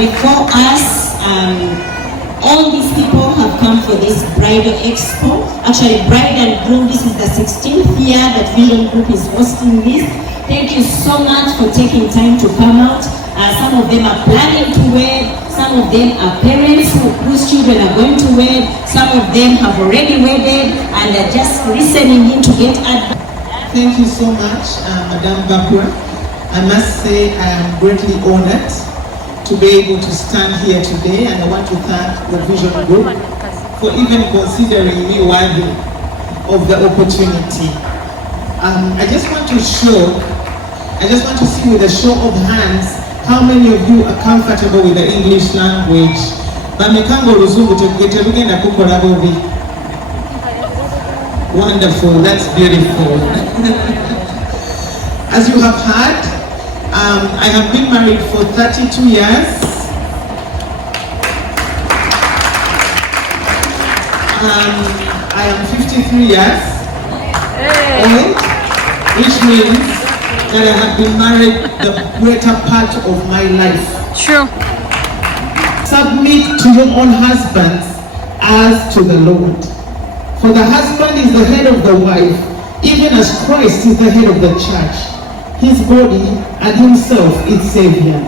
before us, all these people have come for this bridal expo. Actually, bride and groom, this is the 16th year that Vision Group is hosting this. Thank you so much for taking time to come out. Some of them are planning to wed, some of them are parents whose children are going to wed, some of them have already wedded and are just listening in to get advice. Thank you so much, Madam Bakura. I must say I am greatly honored to be able to stand here today, and I want to thank the Vision Group for even considering me worthy of the opportunity. I just want to see with a show of hands how many of you are comfortable with the English language. Wonderful, that's beautiful. As you have heard, I have been married for 32 years. I am 53 years old, which means that I have been married the greater part of my life. True. Submit to your own husbands as to the Lord. For the husband is the head of the wife, even as Christ is the head of the church, his body, and himself its Savior.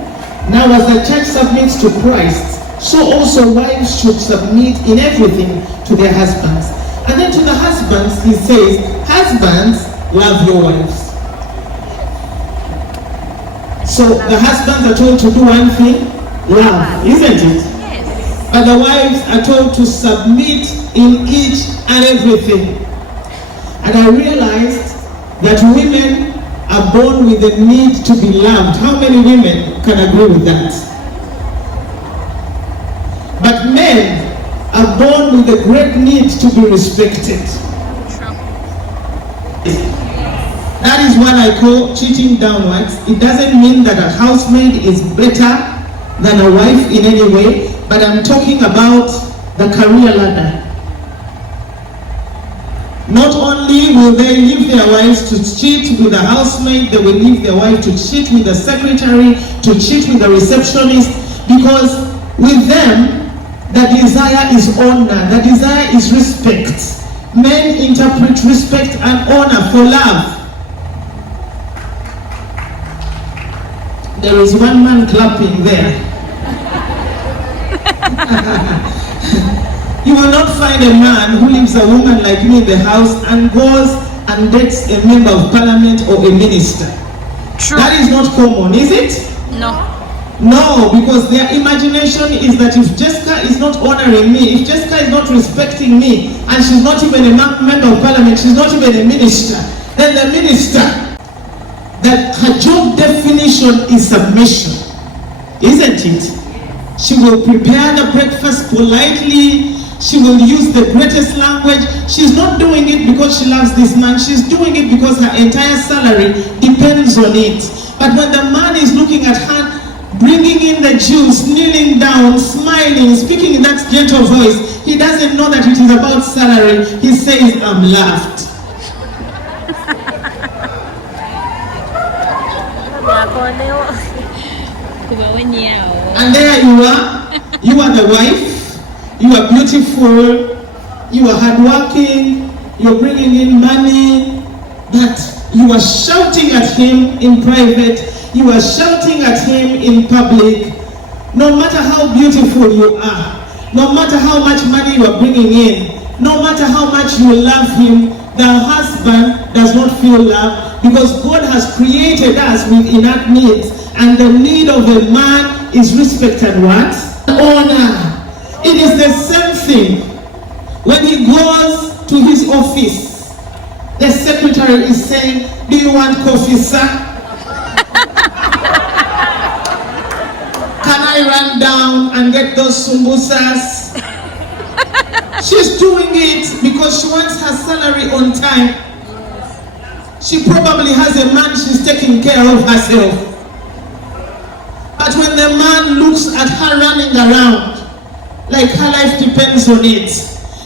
Now as the church submits to Christ, so also wives should submit in everything to their husbands. And then to the husbands he says, husbands, love your wives. So the husbands are told to do one thing, love, isn't it? Yes. But the wives are told to submit in each and everything. And I realized that women are born with the need to be loved. How many women can agree with that? But men are born with a great need to be respected. That is what I call cheating downwards. It doesn't mean that a housemaid is better than a wife in any way, but I'm talking about the career ladder. Not only will they leave their wives to cheat with a housemaid, they will leave their wife to cheat with the secretary, to cheat with the receptionist, because with them, the desire is honor, the desire is respect. Men interpret respect and honor for love. There is one man clapping there. You will not find a man who leaves a woman like me in the house and goes and dates a member of parliament or a minister. True. That is not common, is it? No. No, because their imagination is that if Jessica is not honoring me, if Jessica is not respecting me, and she's not even a member of parliament, she's not even a minister, then the minister, that her job definition is submission, isn't it? She will prepare the breakfast politely. She will use the greatest language. She's not doing it because she loves this man. She's doing it because her entire salary depends on it. But when the man is looking at her, bringing in the juice, kneeling down, smiling, speaking in that gentle voice, he doesn't know that it is about salary. He says, I'm loved. And there you are the wife. You are beautiful, you are hardworking, you're bringing in money, but you are shouting at him in private, you are shouting at him in public. No matter how beautiful you are, no matter how much money you are bringing in, no matter how much you love him, the husband does not feel love, because God has created us with innate needs, and the need of a man is respect and what? Honor. It is the same thing when he goes to his office. The secretary is saying, do you want coffee, sir? Can I run down and get those sumbusas? She's doing it because she wants her salary on time. She probably has a man she's taking care of herself. But when the man looks at her running around, like her life depends on it,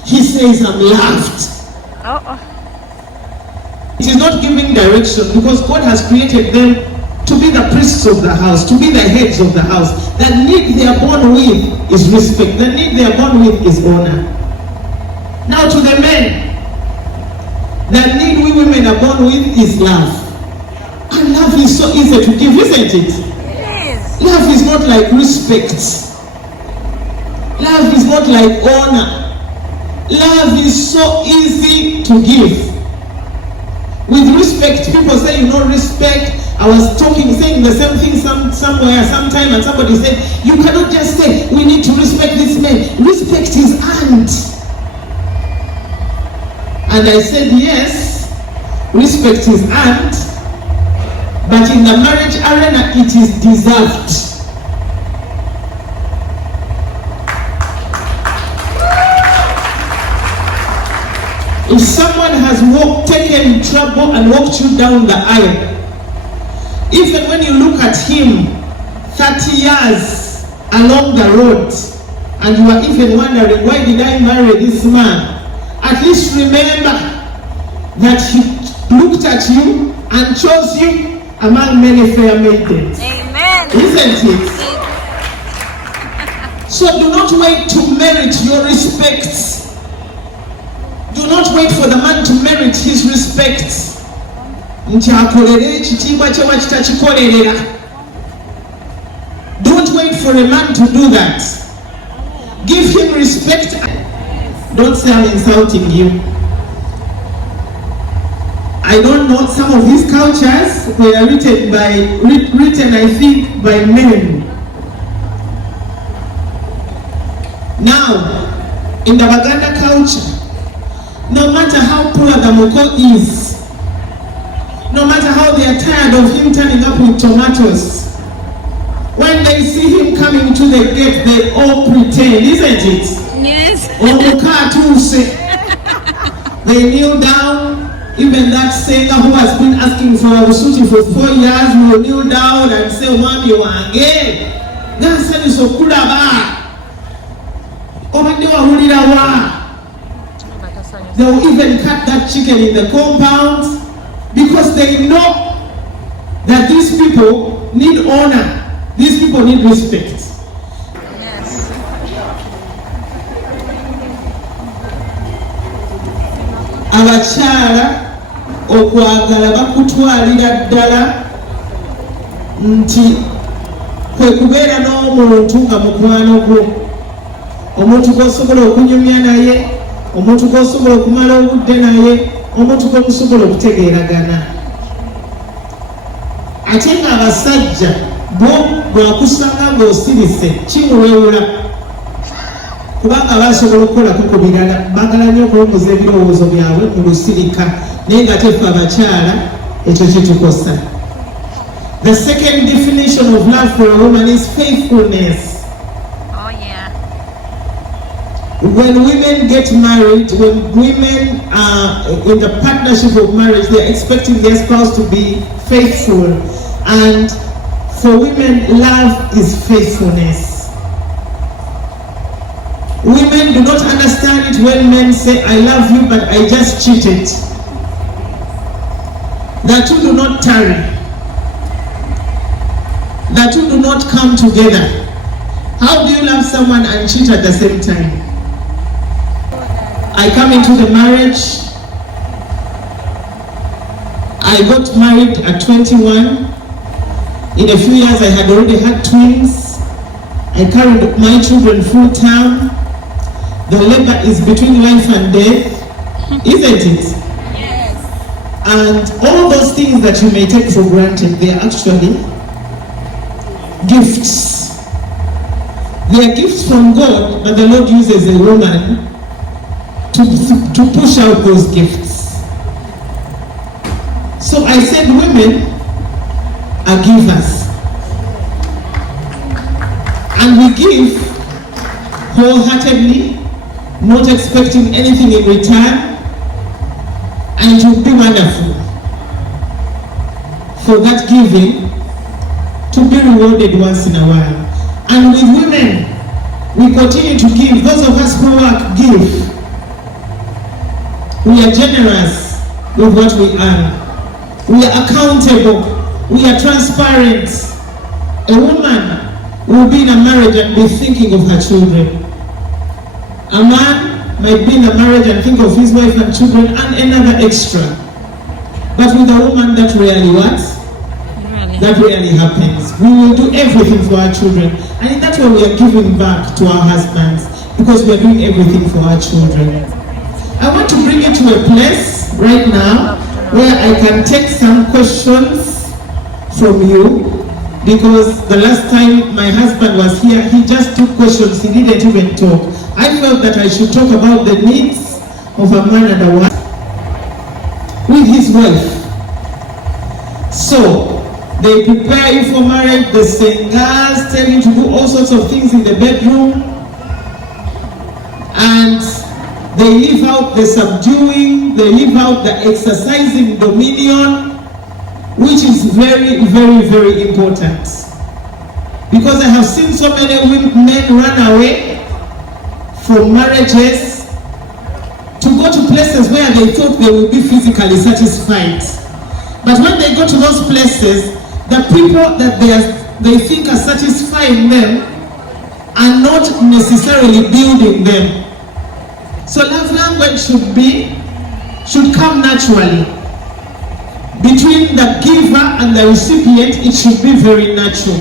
he says, I'm loved. It is not giving direction, because God has created them to be the priests of the house, to be the heads of the house. The need they are born with is respect. The need they are born with is honor. Now to the men, the need we women are born with is love. And love is so easy to give, isn't it? Yes. Love is not like respect. Love is not like honor. Love is so easy to give. With respect, people say you don't respect. I was saying the same thing somewhere, sometime, and somebody said, you cannot just say, we need to respect this man. Respect is earned. And I said, yes, respect is earned, but in the marriage arena, it is deserved. If someone has taken trouble and walked you down the aisle, even when you look at him 30 years along the road, and you are even wondering, why did I marry this man? At least remember that he looked at you and chose you among many fair maidens. Amen. Isn't it? So do not wait to merit your respect. Do not wait for the man to merit his respect. Don't wait for a man to do that. Give him respect. Don't say I'm insulting you. I don't know, some of these cultures were written I think by men. Now, in the Baganda culture, no matter how poor the moko is, no matter how they are tired of him turning up with tomatoes, when they see him coming to the gate, they all pretend, isn't it? Yes. They kneel down. Even that singer who has been asking for a sushi for 4 years will kneel down and say, Mami wange. Gansa ni sokula ba. Obande wa hulira wa. They will even cut that chicken in the compound because they know that these people need honor. These people need respect. Yes. Abakyala okwagala bakutwalira ddala nti kwe kubeera n'omuntu nga mukwano gwo, omuntu gw'osobola okunyumya naye, omuntu gw'osobola okumala obudde naye, omuntu gw'omusobola okutegeeragana. Ate ng'abasajja bo bwakusanga ng'osirise kimuwewula kubanga basobola okukolako ku birala, baagala nnyo okulongoza ebirowoozo byabwe mu lusirika, naye nga tefe abakyala ekyo kitukosa. The second definition of love for a woman is faithfulness. Oh yeah. When women get married, when women are in the partnership of marriage, they are expecting their spouse to be faithful. And for women, love is faithfulness. Women do not understand it when men say, I love you, but I just cheated. The two do not tarry. The two do not come together. How do you love someone and cheat at the same time? I come into the marriage. I got married at 21. In a few years, I had already had twins. I carried my children full time. The labor is between life and death, isn't it? Yes. And all those things that you may take for granted, they are actually gifts. They are gifts from God, but the Lord uses a woman to push out those gifts. So I said women are givers. And we give wholeheartedly, not expecting anything in return, and it will be wonderful for that giving to be rewarded once in a while. And with women, we continue to give. Those of us who work give. We are generous with what we earn. We are accountable. We are transparent. A woman will be in a marriage and be thinking of her children. A man might be in a marriage and think of his wife and children and another extra. But with a woman, that rarely what? That rarely happens. We will do everything for our children. And in that way, we are giving back to our husbands because we are doing everything for our children. I want to bring you to a place right now where I can take some questions from you, because the last time my husband was here, he just took questions, he didn't even talk. I felt that I should talk about the needs of a man and a wife with his wife. So, they prepare you for marriage, they sing girls, tell you to do all sorts of things in the bedroom, and they leave out the subduing, they leave out the exercising dominion, which is very, very, very important. Because I have seen so many men run away from marriages to go to places where they thought they would be physically satisfied. But when they go to those places, the people that they think are satisfying them are not necessarily building them. So love language should come naturally. Between the giver and the recipient, it should be very natural.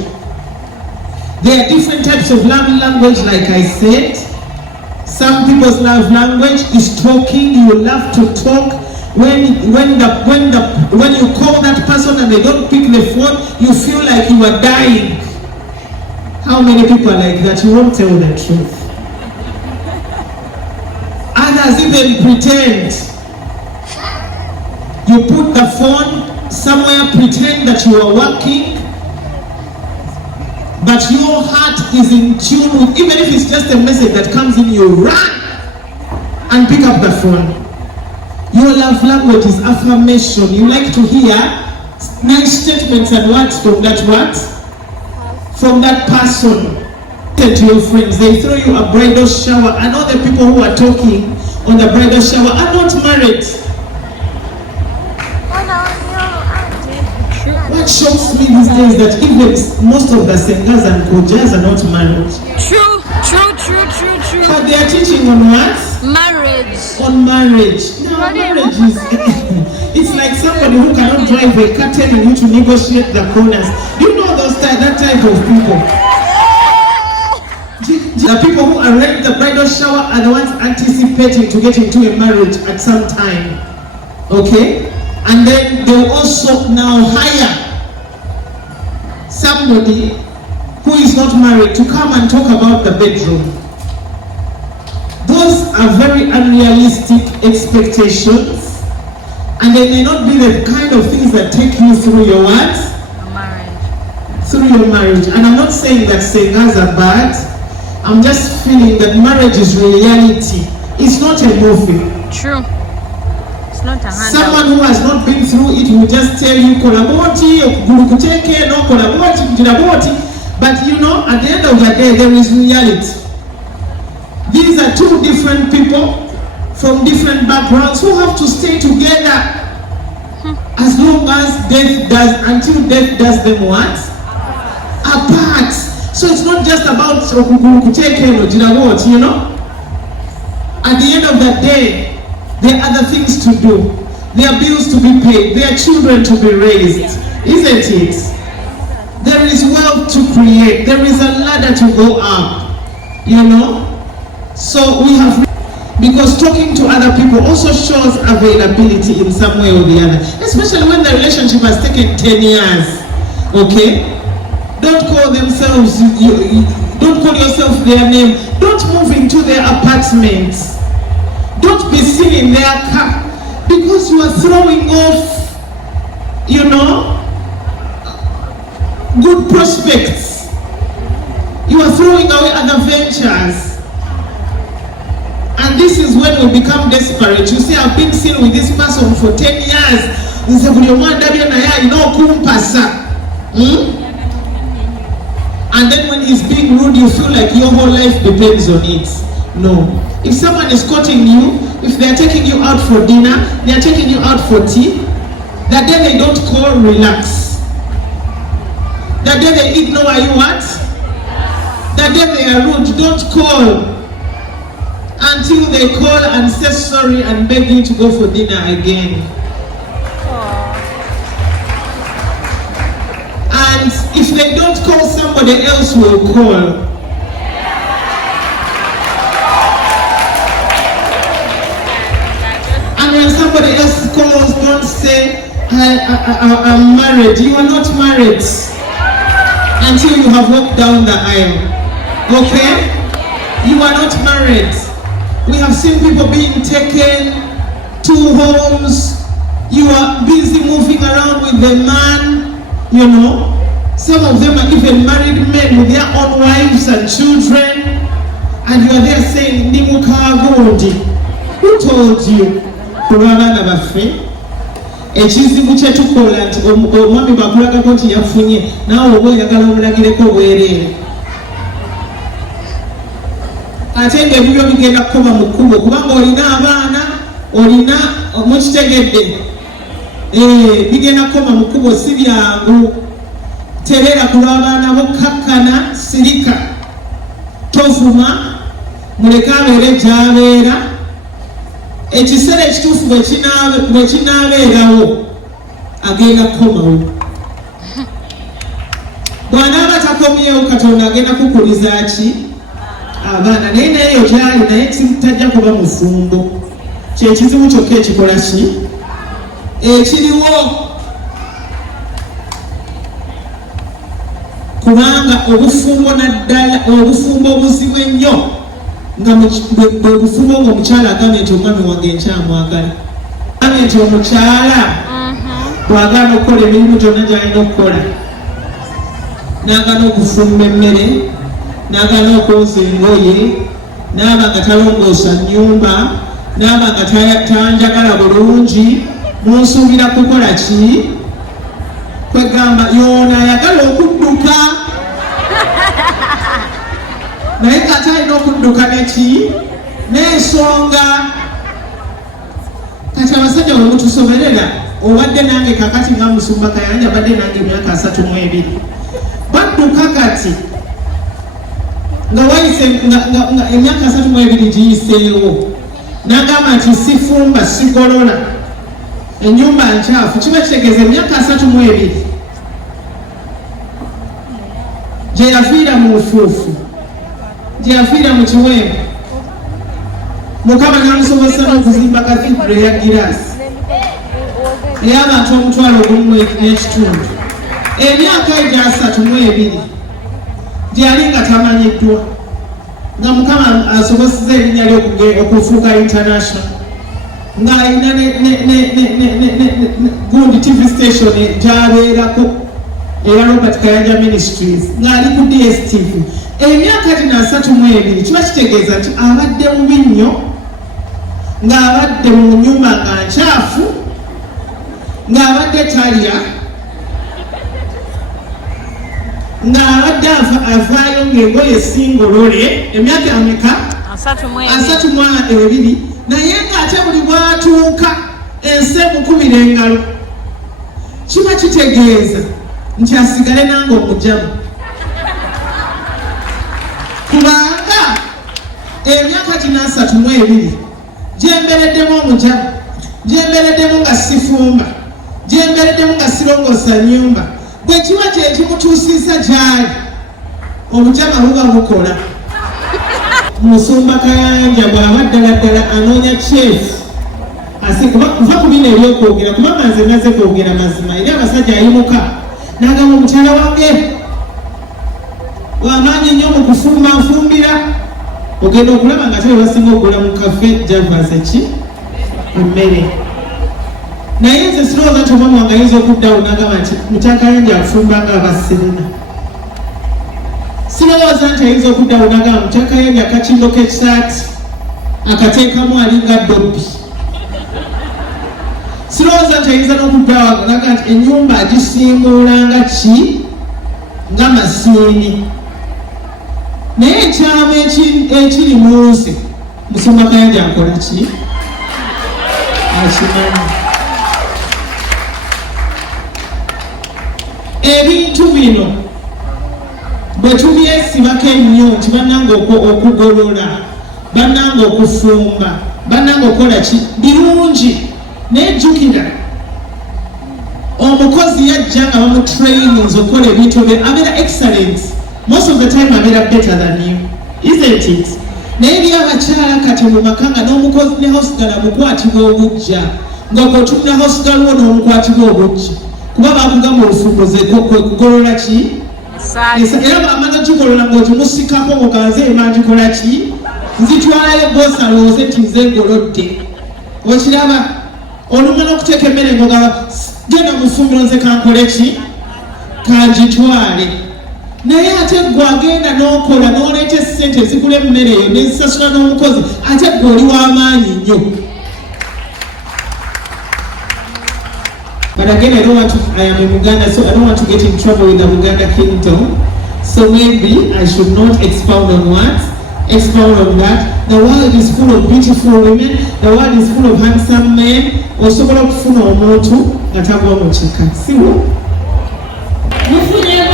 There are different types of love language, like I said. Some people's love language is talking. You love to talk. When you call that person and they don't pick the phone, you feel like you are dying. How many people are like that? You won't tell the truth. Others even pretend. You put the phone somewhere, pretend that you are working, but your heart is in tune with, even if it's just a message that comes in, you run and pick up the phone. Your love language is affirmation. You like to hear nice statements and words from that what? From that person. To your friends, they throw you a bridal shower, and all the people who are talking on the bridal shower are not married. What shocks me these days that even most of the singers and kojas are not married. True. But they are teaching on what? Marriage. On marriage. Now, marriage is it's like somebody who cannot drive a car telling you to negotiate the corners. You know that type of people. The people who arrange the bridal shower are the ones anticipating to get into a marriage at some time. Okay? And then they will also now hire somebody who is not married to come and talk about the bedroom. Those are very unrealistic expectations, and they may not be the kind of things that take you through your what? Marriage. Through your marriage. And I'm not saying that singers are bad. I'm just feeling that marriage is reality. It's not a movie. True. It's not a handout. Someone who has not been through it will just tell you kolaboti, gurukuteke, no kolaboti, but you know, at the end of the day, there is reality. These are two different people from different backgrounds who have to stay together as long as death does, until death does them what? Apart. So it's not just about you know. At the end of the day, there are other things to do. There are bills to be paid. There are children to be raised. Isn't it? There is wealth to create. There is a ladder to go up. You know? So we have, because talking to other people also shows availability in some way or the other. Especially when the relationship has taken 10 years. Okay? Don't call themselves, don't call yourself their name. Don't move into their apartments. Don't be seen in their car, because you are throwing off, you know, good prospects. You are throwing away other ventures. And this is when we become desperate. You say, I've been seen with this person for 10 years. You say, and then when he's being rude, you feel like your whole life depends on it. No. If someone is courting you, if they're taking you out for dinner, they're taking you out for tea, that day they don't call relax. The day they ignore you, what? The day they are rude, don't call until they call and say sorry and beg you to go for dinner again. And if they don't call, somebody else will call. And when somebody else calls, don't say, I'm married. You are not married until you have walked down the aisle. Okay? You are not married. We have seen people being taken to homes. You are busy moving around with the man, you know. Some of them are even married men with their own wives and children. And you are there saying, who told you? Ekizibu kye tukola nti omwami bwakulagako nti yafunye naawe oba oyagala omulagireko obwereere ate ng'ebibyo bigenda kukoba mu kkubo kubanga olina abaana olina mukitegedde bigenda kukoba mu kkubo si byangu terera ku lw'abaana bo kakkana sirika tovuma muleke abeere gy'abeera ekiseera ekituufu bwe kinaabeerawo agenda kukomawo bw'anaaba takomyewo katonda agenda kukuliza ki abaana naye naye gyali naye tajja kuba mufumbo kyekizibu kyokka ekikola ki ekiriwo kubanga obufumbo naddala obufumbo obuzibu ennyo nga bwe bufumbo ng'omukyala agambye nti omwami wange nkyamwagala agambye nti omukyala bw'agaana okukola emirimu gyonna gy'alina okukola n'agaana okufumba emmere n'agaana okwoza engoye n'aba nga talongoosa nnyumba n'aba nga tanjagala bulungi munsuubira kukola ki kwegamba yoona ayagala okudduka naye kati alina okudduka neki n'ensonga kati abasajja bwe mutusoberera obadde nange kakati nga musumba kayanja badde nange emyaka 32 badduka kati nga wayise nga emyaka 32 giyiseewo n'agamba nti sifumba sigolola ennyumba nkyafu kiba kitegeeza emyaka 32 gye yafiira mu bufuufu gye yafiira mu kiwempe mukama n'amusobozesa n'okuzimba kathedral ya giraasi ey'abantu 1,000 emyaka egya 32 gyali nga tamanyiddwa nga mukama asobozesa erinnya lye okufuuka international ng'alina gundi tv station gy'abeerako era Robert Kayanja Ministries ng'ali ku DSTV emyaka gino 32 kiba kitegeeza nti abadde mubi nnyo ng'abadde mu nnyumba nga nkyafu ng'abadde talya ng'abadde avaayo ng'engoye singolole emyaka ameka 32 naye ng'ate buli bwatuuka ensi emukubira engalo kiba kitegeeza nti asigale nange omujamu kubanga emyaka gino 32 gyembereddemu omujamu gyembereddemu nga sifumba gyembereddemu nga sirongoosa nnyumba bwe kiba kye kimutuusiza gyali obujamu buba bukola musumba kayanja bw'aba ddala anoonya chefu kuva ku bino ebyokwogera kubanga nze naze kwogera mazima eri abasajja ayimuka n'agamba omukyala wange wamaanyi nnyo mu kufumba nfumbira ogenda okulaba nga tebe basinga okugula mu kafe javase ki emmere naye nze sirowooza nti omwami wange ayinza okuddawo n'agamba nti mukyakayanja afumba nga abaserena sirowooza nti ayinza okuddawo n'agamba mukyakayanja akakindo k'ekisaati akateekamu alinga dobbi sirowooza nti ayinza n'okuddawo n'agamba nti ennyumba agisimbulanga ki nga masiini naye ekyama ekiri mu nsi musumba kayanja akola ki akimanyi ebintu bino bwe tubyesibako ennyo nti bannange okugolola, bannange okufumba, bannange okola ki birungi. Nejjukira omukozi yajja nga bamutrainings okukola ebintu bye abeera excellent. Most of the time abeera better than you, isn't it? Naye eri abakyala kati mu maka nga n'omukozi ne hospital amukwatibwa obujja ng'okotumira hospital wo n'omukwatibwa obujja kuba bakugamba olufumbuzeeko kwe kugolola ki era bamala gigolola ng'ogimusikako muganze emangikola ki nzitwalayo boosi alowooze nti nze ngolodde. Okiraba olumala okuteeka emmere ng'ogamba genda mu ffumbiro nze kankole ki kangitwale. Naye ate gwe agenda n'okola n'oleeta essente ezigula emmere eyo n'ezisasula n'omukozi ate gwe oli w'amaanyi nnyo. But again, I am in Uganda, so I don't want to get in trouble with the Uganda kingdom. So maybe I should not expound on what? Expound on that. The world is full of beautiful women. The world is full of handsome men. Osobola okufuna omuntu nga tagwa mu kika. Siwo? Mufune